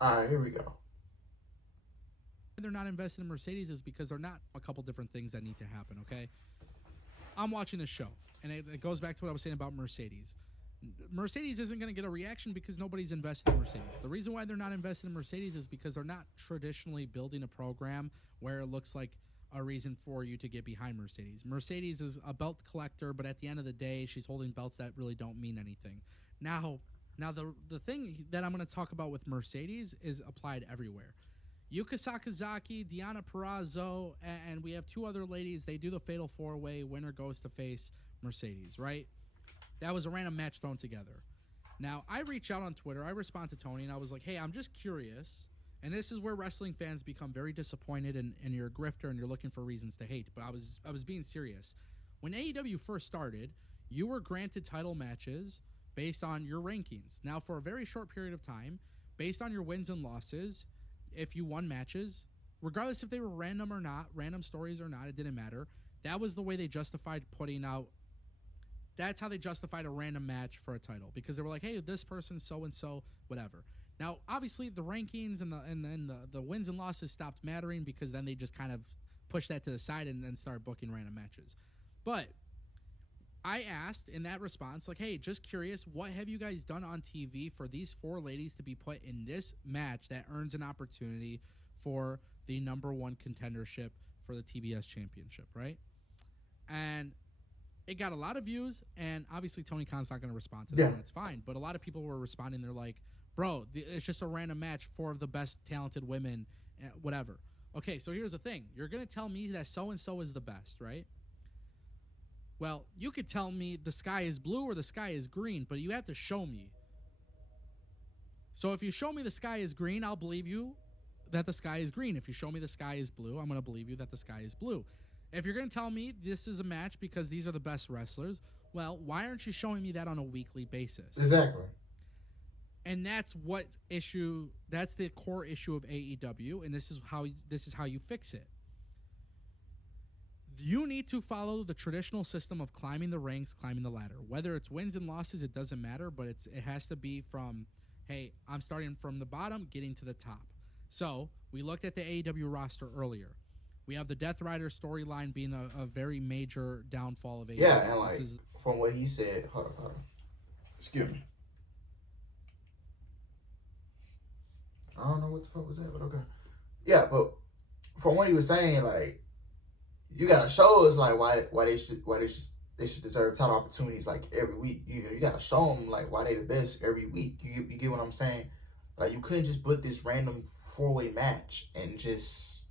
All right, here we go. They're not invested in Mercedes is because they're not a couple different things that need to happen. Okay, I'm watching this show, and it goes back to what I was saying about Mercedes. Mercedes isn't going to get a reaction because nobody's invested in Mercedes. The reason why they're not invested in Mercedes is because they're not traditionally building a program where it looks like a reason for you to get behind Mercedes. Mercedes is a belt collector, but at the end of the day, she's holding belts that really don't mean anything. Now, now the thing that I'm going to talk about with Mercedes is applied everywhere. Yuka Sakazaki, Deanna Perrazzo, and we have two other ladies. They do the fatal four way. Winner goes to face Mercedes, right? That was a random match thrown together. Now, I reach out on Twitter. I respond to Tony, and I was like, hey, I'm just curious. And this is where wrestling fans become very disappointed, and you're a grifter, and you're looking for reasons to hate. But I was being serious. When AEW first started, you were granted title matches based on your rankings. Now, for a very short period of time, based on your wins and losses, if you won matches, regardless if they were random or not, random stories or not, it didn't matter. That was the way they justified putting out. That's how they justified a random match for a title because they were like, "Hey, this person's so and so, whatever." Now, obviously, the rankings and then the wins and losses stopped mattering because then they just kind of pushed that to the side and then started booking random matches. But I asked in that response, like, "Hey, just curious, what have you guys done on TV for these four ladies to be put in this match that earns an opportunity for the number one contendership for the TBS championship, right?" And it got a lot of views, and obviously Tony Khan's not going to respond to that, Yeah, and it's fine. But a lot of people were responding. They're like, "Bro, it's just a random match. Four of the best talented women, whatever." Okay, so here's the thing: you're going to tell me that so and so is the best, right? Well, you could tell me the sky is blue or the sky is green, but you have to show me. So if you show me the sky is green, I'll believe you that the sky is green. If you show me the sky is blue, I'm going to believe you that the sky is blue. If you're going to tell me this is a match because these are the best wrestlers, well, why aren't you showing me that on a weekly basis? exactly. And that's the core issue of AEW, and this is how you fix it. You need to follow the traditional system of climbing the ranks, climbing the ladder. Whether it's wins and losses, it doesn't matter, but it has to be from, hey, I'm starting from the bottom, getting to the top. So we looked at the AEW roster earlier. We have the Death Rider storyline being a very major downfall of Yeah, and AEW. This like is from what he said, hold on. Excuse me. I don't know what the fuck was that, but okay. Yeah, but from what he was saying, like you gotta show us like why they should deserve title opportunities like every week. You gotta show them like why they the best every week. You get what I'm saying? Like you couldn't just put this random 4-way match and just,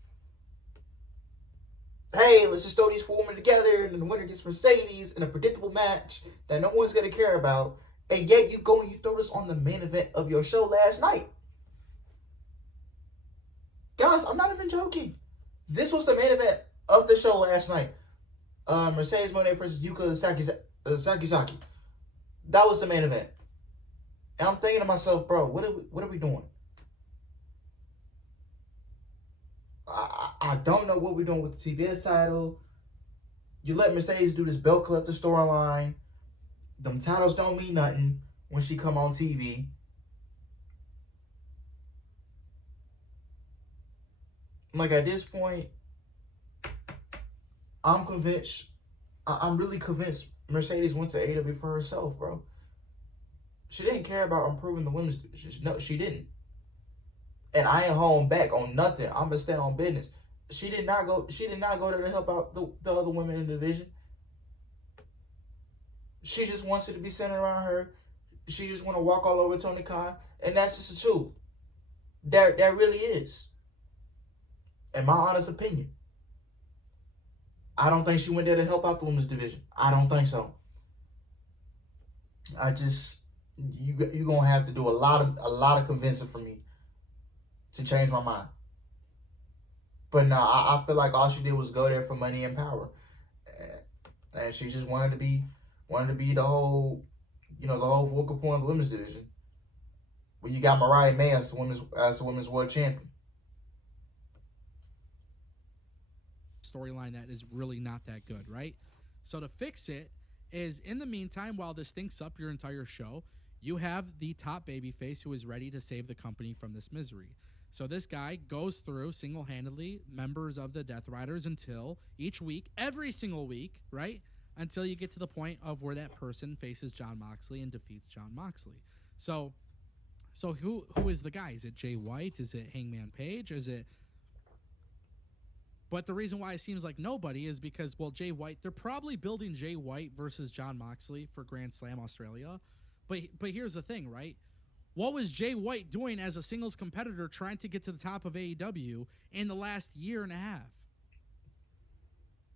hey, let's just throw these four women together and then the winner gets Mercedes in a predictable match that no one's gonna care about. And yet you go and you throw this on the main event of your show last night. Guys, I'm not even joking. This was the main event of the show last night. Mercedes Moné versus Yuka Sakizaki. That was the main event. And I'm thinking to myself, bro, what are we doing? I don't know what we're doing with the TBS title. You let Mercedes do this belt collector storyline. Them titles don't mean nothing when she come on TV. Like at this point, I'm convinced. I'm really convinced Mercedes went to AEW for herself, bro. She didn't care about improving the women's division. No, she didn't. And I ain't holding back on nothing. I'm gonna stand on business. She did not go. She did not go there to help out the other women in the division. She just wants it to be centered around her. She just want to walk all over Tony Khan, and that's just the truth. That really is, in my honest opinion. I don't think she went there to help out the women's division. I don't think so. I just you gonna have to do a lot of convincing for me to change my mind. But no, I feel like all she did was go there for money and power, and she just wanted to be the whole focal point of the women's division. Well, you got Mariah May as the women's world champion. storyline that is really not that good, right? So to fix it is in the meantime, while this stinks up your entire show, You have the top babyface who is ready to save the company from this misery. So this guy goes through single-handedly members of the Death Riders until each week, every single week, right? Until you get to the point of where that person faces Jon Moxley and defeats Jon Moxley. So who is the guy? Is it Jay White? Is it Hangman Page? Is it? But the reason why it seems like nobody is because, well, Jay White, they're probably building Jay White versus Jon Moxley for Grand Slam Australia. But here's the thing, right? What was Jay White doing as a singles competitor trying to get to the top of AEW in the last year and a half?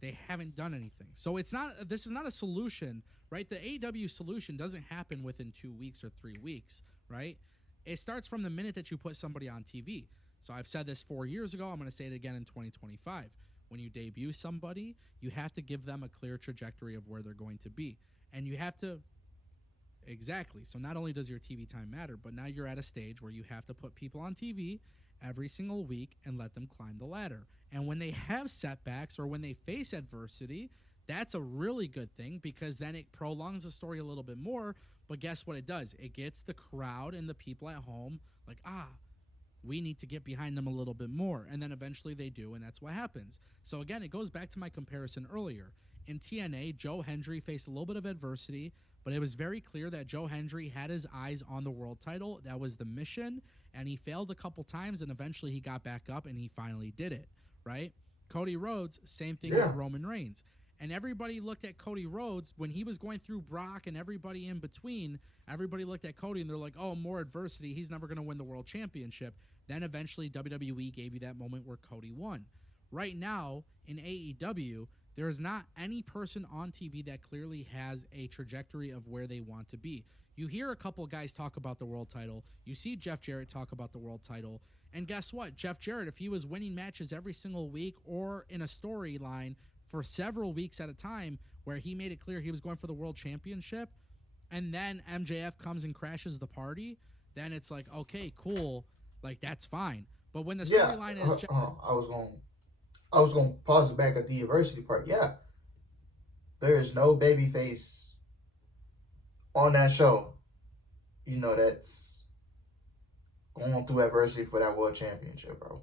They haven't done anything. So this is not a solution, right? The AEW solution doesn't happen within 2 weeks or 3 weeks, right? It starts from the minute that you put somebody on TV. So I've said this 4 years ago. I'm going to say it again in 2025. When you debut somebody, you have to give them a clear trajectory of where they're going to be. And you have to... Exactly. So not only does your TV time matter, but now you're at a stage where you have to put people on TV every single week and let them climb the ladder. And when they have setbacks or when they face adversity, that's a really good thing because then it prolongs the story a little bit more. But guess what it does? It gets the crowd and the people at home like, we need to get behind them a little bit more. And then eventually they do, and that's what happens. So again, it goes back to my comparison earlier. In TNA, Joe Hendry faced a little bit of adversity, but it was very clear that Joe Hendry had his eyes on the world title. That was the mission, and he failed a couple times, and eventually he got back up, and he finally did it, right? Cody Rhodes, same thing with Roman Reigns. And everybody looked at Cody Rhodes when he was going through Brock and everybody in between. Everybody looked at Cody, and they're like, oh, more adversity. He's never going to win the world championship. Then eventually WWE gave you that moment where Cody won. Right now, in AEW, there is not any person on TV that clearly has a trajectory of where they want to be. You hear a couple guys talk about the world title. You see Jeff Jarrett talk about the world title. And guess what? Jeff Jarrett, if he was winning matches every single week or in a storyline for several weeks at a time where he made it clear he was going for the world championship, and then MJF comes and crashes the party, then it's like, okay, cool. Like, that's fine. But when the storyline is... I was going to pause it back at the adversity part. Yeah. There is no babyface on that show, that's going through adversity for that world championship, bro.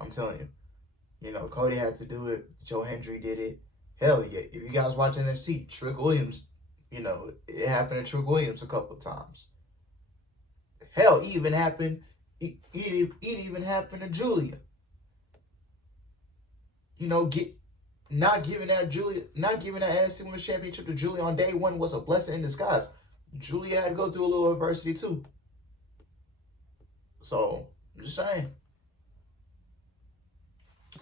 I'm telling you. Cody had to do it. Joe Hendry did it. Hell yeah. If you guys watch NXT, Trick Williams, it happened to Trick Williams a couple of times. Hell, it even happened to Julia. Not giving that NXT Women's Championship to Julia on day one was a blessing in disguise. Julia had to go through a little adversity too. So, I'm just saying.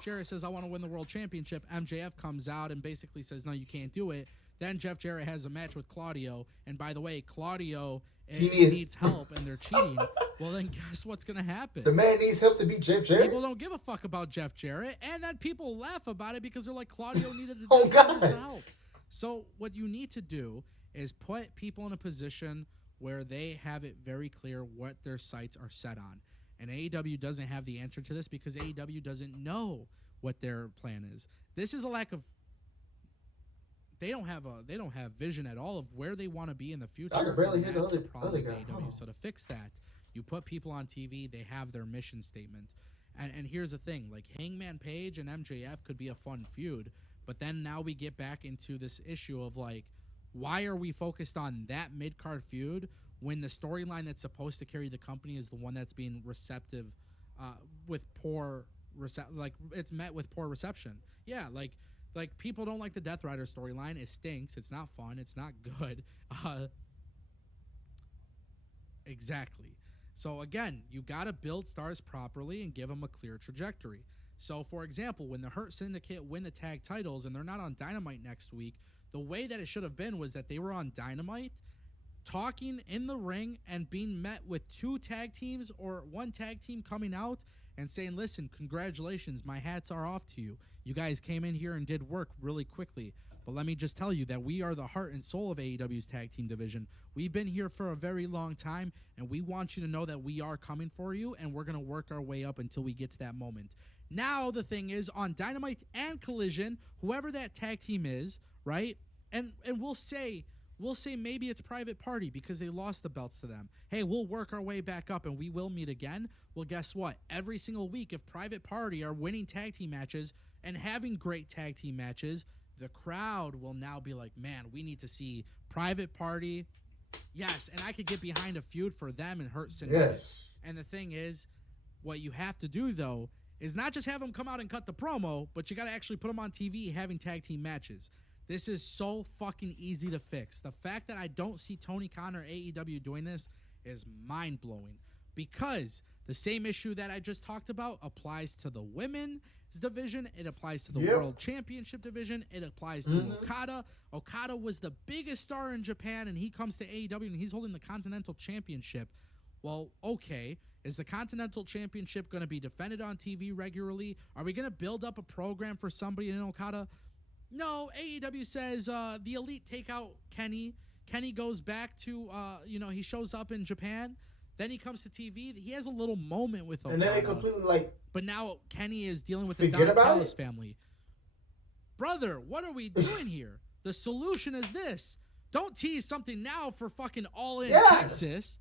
Jarrett says, I want to win the world championship. MJF comes out and basically says, no, you can't do it. Then Jeff Jarrett has a match with Claudio. And by the way, Claudio needs help and they're cheating. Well, then guess what's going to happen? The man needs help to beat Jeff Jarrett? People don't give a fuck about Jeff Jarrett. And then people laugh about it because they're like, Claudio needed the help. So what you need to do is put people in a position where they have it very clear what their sights are set on. And AEW doesn't have the answer to this because AEW doesn't know what their plan is. This is a lack of... They don't have vision at all of where they want to be in the future. I can barely hear the other guy. So to fix that, you put people on TV. They have their mission statement. And here's the thing: like Hangman Page and MJF could be a fun feud, but then now we get back into this issue of like, why are we focused on that mid card feud when the storyline that's supposed to carry the company is the one that's being receptive with poor it's met with poor reception. Yeah, like people don't like the Death Rider storyline. It stinks. It's not fun. It's not good. Exactly. So again, you got to build stars properly and give them a clear trajectory. So for example, when the Hurt Syndicate win the tag titles and they're not on Dynamite next week, the way that it should have been was that they were on Dynamite talking in the ring and being met with two tag teams or one tag team coming out and saying, listen, congratulations, my hats are off to you. You guys came in here and did work really quickly. But let me just tell you that we are the heart and soul of AEW's tag team division. We've been here for a very long time, and we want you to know that we are coming for you, and we're going to work our way up until we get to that moment. Now the thing is, on Dynamite and Collision, whoever that tag team is, right? And we'll say We'll say maybe it's Private Party because they lost the belts to them. Hey, we'll work our way back up and we will meet again. Well, guess what? Every single week, if Private Party are winning tag team matches and having great tag team matches, the crowd will now be like, man, we need to see Private Party. Yes, and I could get behind a feud for them and Hurt Syndicate. Yes. And the thing is, what you have to do, though, is not just have them come out and cut the promo, but you got to actually put them on TV having tag team matches. This is so fucking easy to fix. The fact that I don't see Tony Khan or AEW doing this is mind-blowing, because the same issue that I just talked about applies to the women's division. It applies to the World Championship division. It applies to Okada. Okada was the biggest star in Japan, and he comes to AEW, and he's holding the Continental Championship. Well, okay, is the Continental Championship going to be defended on TV regularly? Are we going to build up a program for somebody in Okada? No, AEW says the Elite take out Kenny. Kenny goes back to, he shows up in Japan. Then he comes to TV. He has a little moment with Okada. And then they completely, But now Kenny is dealing with the forget Don about Callis it? family. Brother, what are we doing here? The solution is this. Don't tease something now for fucking All In Texas.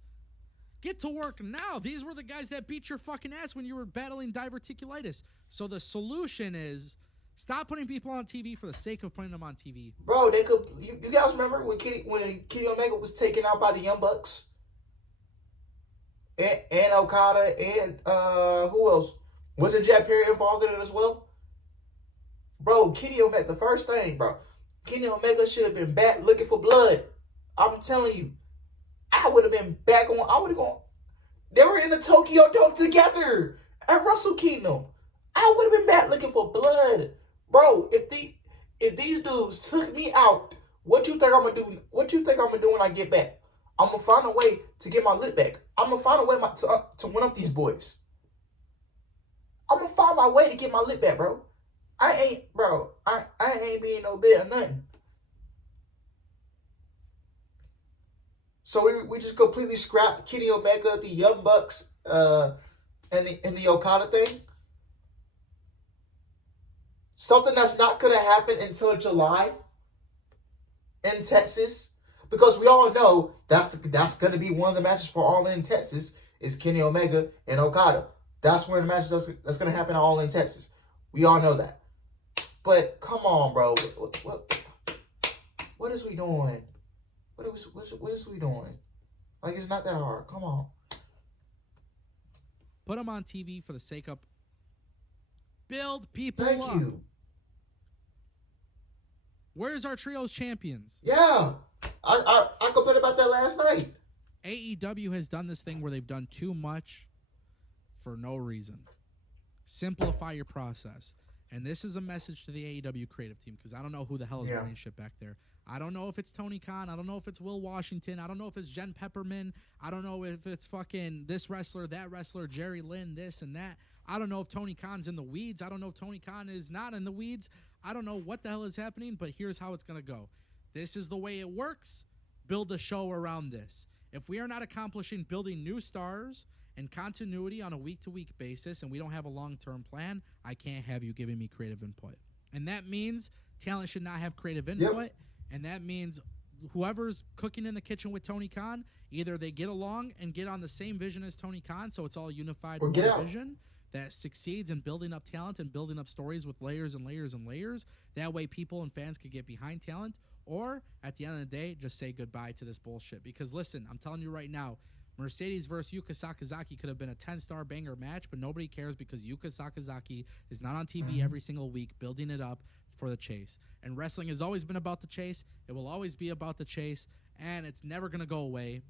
Get to work now. These were the guys that beat your fucking ass when you were battling diverticulitis. So the solution is stop putting people on TV for the sake of putting them on TV. Bro, they could. You guys remember when Kenny Omega was taken out by the Young Bucks? And Okada and who else? Wasn't Jack Perry involved in it as well? Bro, Kenny Omega, the first thing, bro. Kenny Omega should have been back looking for blood. I'm telling you. I would have been back on. I would have gone. They were in the Tokyo Dome together at Wrestle Kingdom. I would have been back looking for blood, bro. If these dudes took me out, what you think I'm gonna do? What you think I'm gonna do when I get back? I'm gonna find a way to get my lip back. I'm gonna find a way to win up these boys. I'm gonna find my way to get my lip back, bro. I ain't being no bit of nothing. So we just completely scrapped Kenny Omega, the Young Bucks, and the Okada thing. Something that's not gonna happen until July in Texas, because we all know that's gonna be one of the matches for All In Texas is Kenny Omega and Okada. That's where the match that's gonna happen at All In Texas. We all know that. But come on, bro, what is we doing? What is we doing? Like, it's not that hard. Come on. Put them on TV for the sake of build people Thank up. you. Where's our trios champions? Yeah. I complained about that last night. AEW has done this thing where they've done too much for no reason. Simplify your process. And this is a message to the AEW creative team, because I don't know who the hell is running shit back there. I don't know if it's Tony Khan. I don't know if it's Will Washington. I don't know if it's Jen Pepperman. I don't know if it's fucking this wrestler, that wrestler, Jerry Lynn, this and that. I don't know if Tony Khan's in the weeds. I don't know if Tony Khan is not in the weeds. I don't know what the hell is happening, but here's how it's going to go. This is the way it works. Build a show around this. If we are not accomplishing building new stars and continuity on a week-to-week basis, and we don't have a long-term plan, I can't have you giving me creative input. And that means talent should not have creative input. Yep. And that means whoever's cooking in the kitchen with Tony Khan, either they get along and get on the same vision as Tony Khan, so it's all unified vision that succeeds in building up talent and building up stories with layers and layers and layers. That way people and fans could get behind talent. Or, at the end of the day, just say goodbye to this bullshit. Because, listen, I'm telling you right now, Mercedes versus Yuka Sakazaki could have been a 10-star banger match, but nobody cares because Yuka Sakazaki is not on TV every single week building it up for the chase. And wrestling has always been about the chase. It will always be about the chase, and it's never going to go away.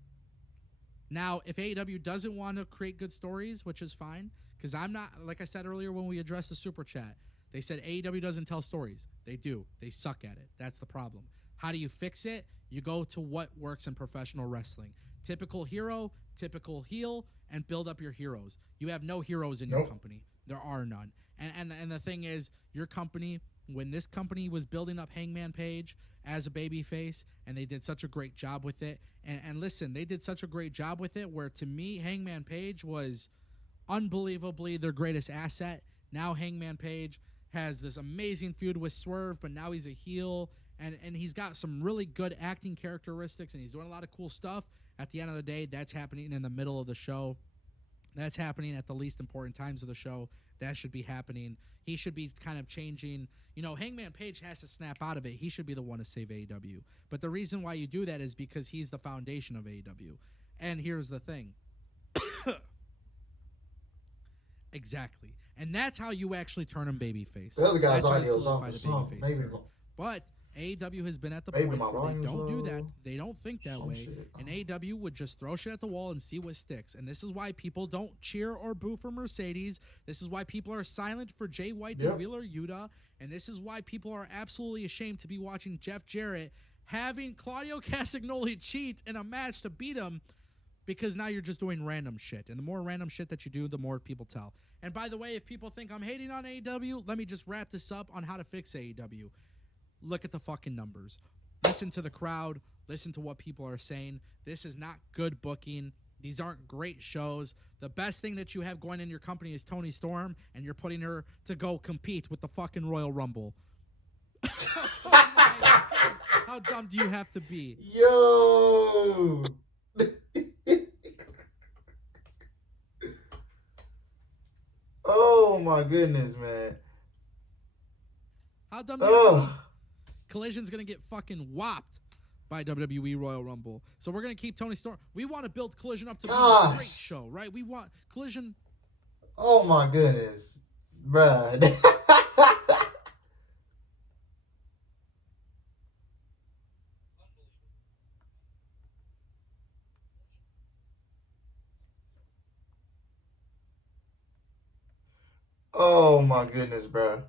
Now, if AEW doesn't want to create good stories, which is fine, because I'm not, like I said earlier when we addressed the Super Chat, they said AEW doesn't tell stories. They do. They suck at it. That's the problem. How do you fix it? You go to what works in professional wrestling. Typical hero, typical heel, and build up your heroes. You have no heroes in your company. There are none. And the thing is, your company, when this company was building up Hangman Page as a babyface, and they did such a great job with it, and listen, they did such a great job with it where, to me, Hangman Page was unbelievably their greatest asset. Now Hangman Page has this amazing feud with Swerve, but now he's a heel, and he's got some really good acting characteristics, and he's doing a lot of cool stuff. At the end of the day, that's happening in the middle of the show. That's happening at the least important times of the show. That should be happening. He should be kind of changing. Hangman Page has to snap out of it. He should be the one to save AEW. But the reason why you do that is because he's the foundation of AEW. And here's the thing. Exactly. And that's how you actually turn him babyface. The other guy's That's how you audio is solidify off. the Some, babyface maybe. turn. But AEW has been at the Maybe point my where they volume's don't do low. that. They don't think that Some way. shit. And AEW would just throw shit at the wall and see what sticks. And this is why people don't cheer or boo for Mercedes. This is why people are silent for Jay White and Wheeler Yuta. And this is why people are absolutely ashamed to be watching Jeff Jarrett having Claudio Castagnoli cheat in a match to beat him, because now you're just doing random shit. And the more random shit that you do, the more people tell. And by the way, if people think I'm hating on AEW, let me just wrap this up on how to fix AEW. Look at the fucking numbers. Listen to the crowd. Listen to what people are saying. This is not good booking. These aren't great shows. The best thing that you have going in your company is Toni Storm, and you're putting her to go compete with the fucking Royal Rumble. How dumb do you have to be? Yo! Oh my goodness, man. How dumb do you have to be? Collision's going to get fucking whopped by WWE Royal Rumble. So we're going to keep Toni Storm. We want to build Collision up to be a great show, right? We want Collision. Oh my goodness. Bruh. Oh my goodness, bro.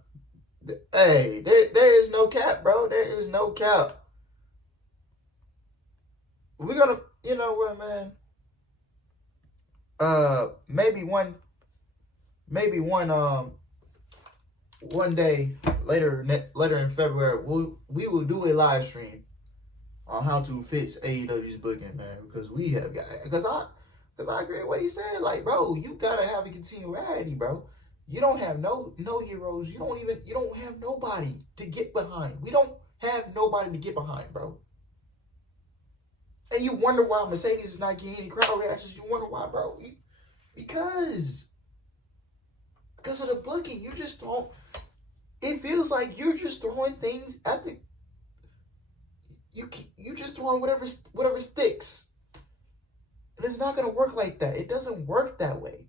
Hey, there is no cap, bro. There is no cap. We're gonna, you know what, man? Maybe one day later in February, we will do a live stream on how to fix AEW's booking, man, because I agree with what he said. Like, bro, you gotta have a continuity, bro. You don't have no heroes. You don't have nobody to get behind. We don't have nobody to get behind, bro. And you wonder why Mercedes is not getting any crowd reactions. You wonder why, bro. Because of the booking. You just don't. It feels like you're just throwing things at the. You just throwing whatever sticks. And it's not gonna work like that. It doesn't work that way.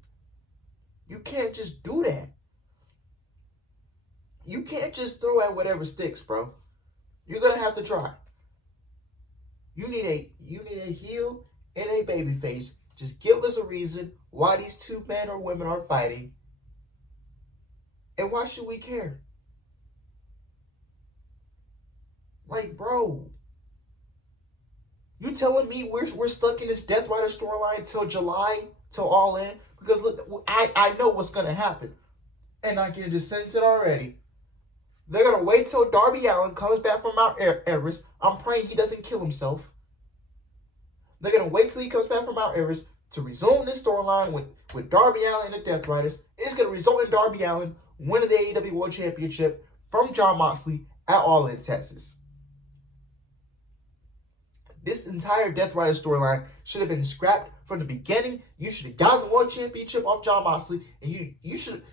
You can't just do that. You can't just throw at whatever sticks, bro. You're gonna have to try. You need a heel and a babyface. Just give us a reason why these two men or women are fighting. And why should we care? Like, bro, you telling me we're stuck in this Death Rider storyline till July, till All In? Because look, I know what's gonna happen, and I can just sense it already. They're gonna wait till Darby Allin comes back from Mount Everest. I'm praying he doesn't kill himself. They're gonna wait till he comes back from Mount Everest to resume this storyline with Darby Allin and the Death Riders. It's gonna result in Darby Allin winning the AEW World Championship from Jon Moxley at All In, Texas. This entire Death Rider storyline should have been scrapped from the beginning. You should have gotten the World Championship off Jon Moxley. And you should,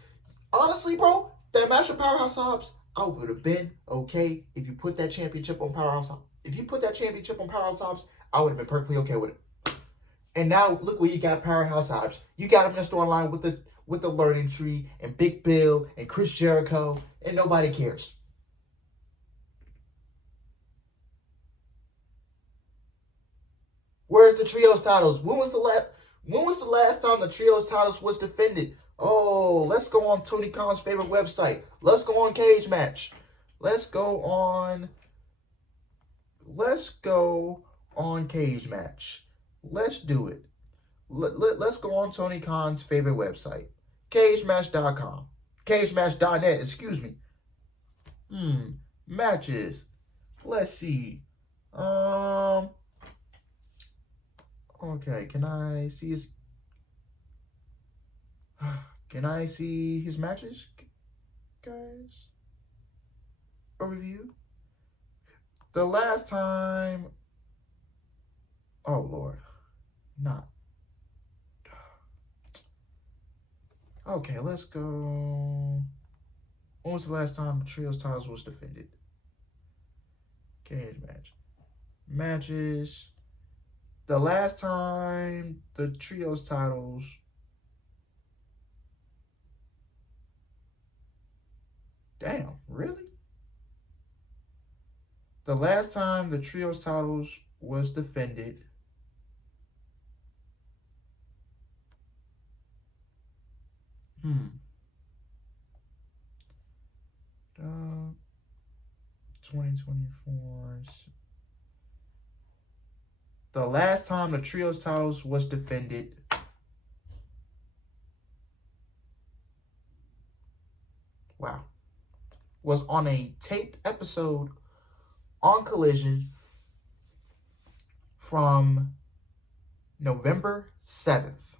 honestly, bro, that match with Powerhouse Hobbs, I would have been okay if you put that championship on Powerhouse Hobbs. If you put that championship on Powerhouse Hobbs, I would have been perfectly okay with it. And now, look where you got Powerhouse Hobbs. You got him in the storyline with the Learning Tree and Big Bill and Chris Jericho, and nobody cares. Where's the trios titles? When was the last time the trios titles was defended? Oh, let's go on Tony Khan's favorite website. Let's go on Cage Match. Let's go on Cage Match. Let's do it. Let's go on Tony Khan's favorite website. CageMatch.com. CageMatch.net, excuse me. Matches. Let's see. Okay, can I see his matches, guys? A review? The last time, oh Lord, not. Okay, let's go. When was the last time the trios titles was defended? Cage match. Matches. The last time the trios titles. Damn, really? The last time the trios titles was defended. Hmm. 2024. The last time the trios titles was defended. Wow. Was on a taped episode on Collision from November 7th.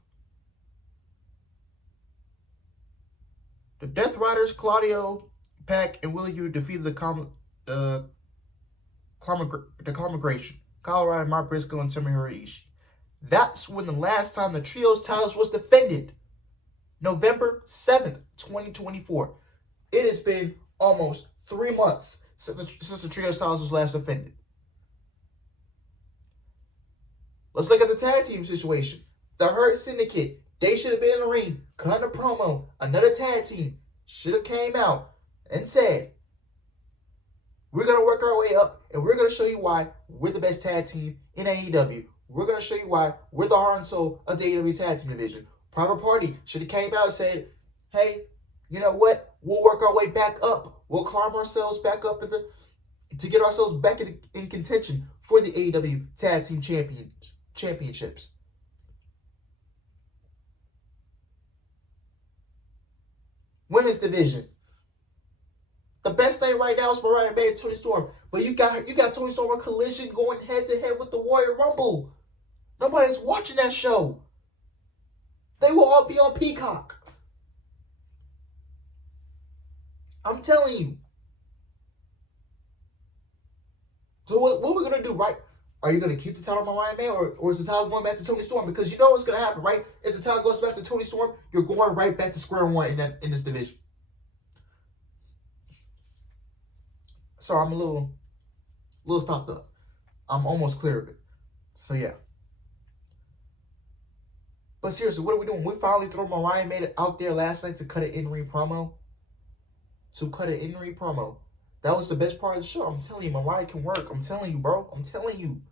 The Death Riders, Claudio, Pac, and Willie U defeated the Conflagration, Kyle O'Reilly, Mark Briscoe, and Tomohiro Ishii. That's when the last time the trios titles was defended. November 7th, 2024. It has been almost 3 months since the trios titles was last defended. Let's look at the tag team situation. The Hurt Syndicate, they should have been in the ring, cut a promo. Another tag team should have came out and said, we're going to work our way up, and we're going to show you why we're the best tag team in AEW. We're going to show you why we're the heart and soul of the AEW tag team division. Private Party should have came out and said, hey, you know what? We'll work our way back up. We'll climb ourselves back up to get ourselves back in contention for the AEW Tag Team Championships. Women's division. The best thing right now is Mariah May and Toni Storm. But you got Toni Storm on Collision going head to head with the Royal Rumble. Nobody's watching that show. They will all be on Peacock. I'm telling you. So what are we going to do, right? Are you going to keep the title on Mariah May, or is the title going back to Toni Storm? Because you know what's going to happen, right? If the title goes back to Toni Storm, you're going right back to square one in this division. So I'm a little stopped up. I'm almost clear of it. So yeah. But seriously, what are we doing? We finally threw Mariah May out there last night to cut an in-ring promo. That was the best part of the show. I'm telling you, Mariah can work. I'm telling you, bro. I'm telling you.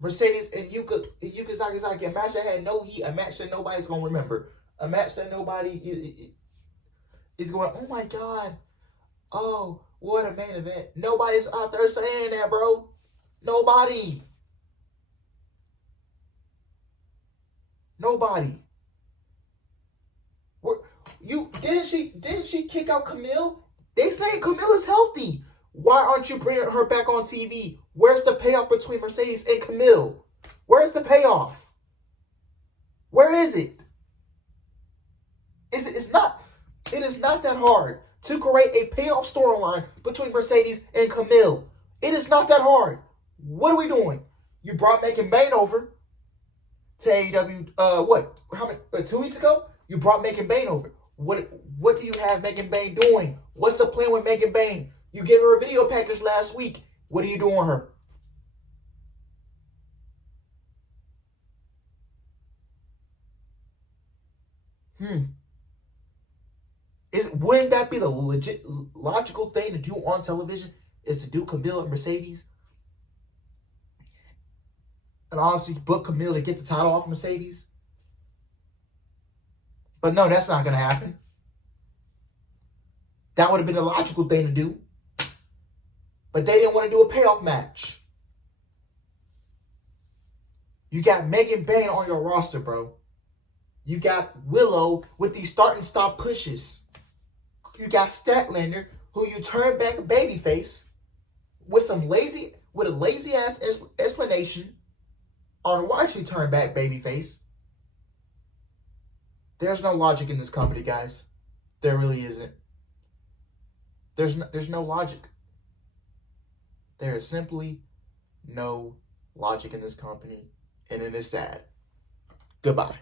Mercedes and Yuka Sakazaki, a match that had no heat, a match that nobody's going to remember. A match that nobody is going, oh my God. Oh, what a main event. Nobody's out there saying that, bro. Nobody. Didn't she kick out Camille? They say Camille is healthy. Why aren't you bringing her back on TV? Where's the payoff between Mercedes and Camille? Where's the payoff? Where is it? It is not that hard to create a payoff storyline between Mercedes and Camille. It is not that hard. What are we doing? You brought Megan Bayne over to AEW, 2 weeks ago? You brought Megan Bayne over. What do you have Megan Bayne doing? What's the plan with Megan Bayne? You gave her a video package last week. What are you doing with her? Wouldn't that be the logical thing to do on television? Is to do Camille and Mercedes? And honestly, book Camille to get the title off Mercedes? But no, that's not going to happen. That would have been the logical thing to do. But they didn't want to do a payoff match. You got Megan Bayne on your roster, bro. You got Willow with these start and stop pushes. You got Statlander, who you turn back a babyface with a lazy ass explanation on why she turned back babyface. There's no logic in this company, guys. There really isn't. There's no logic. There is simply no logic in this company, and it is sad. Goodbye.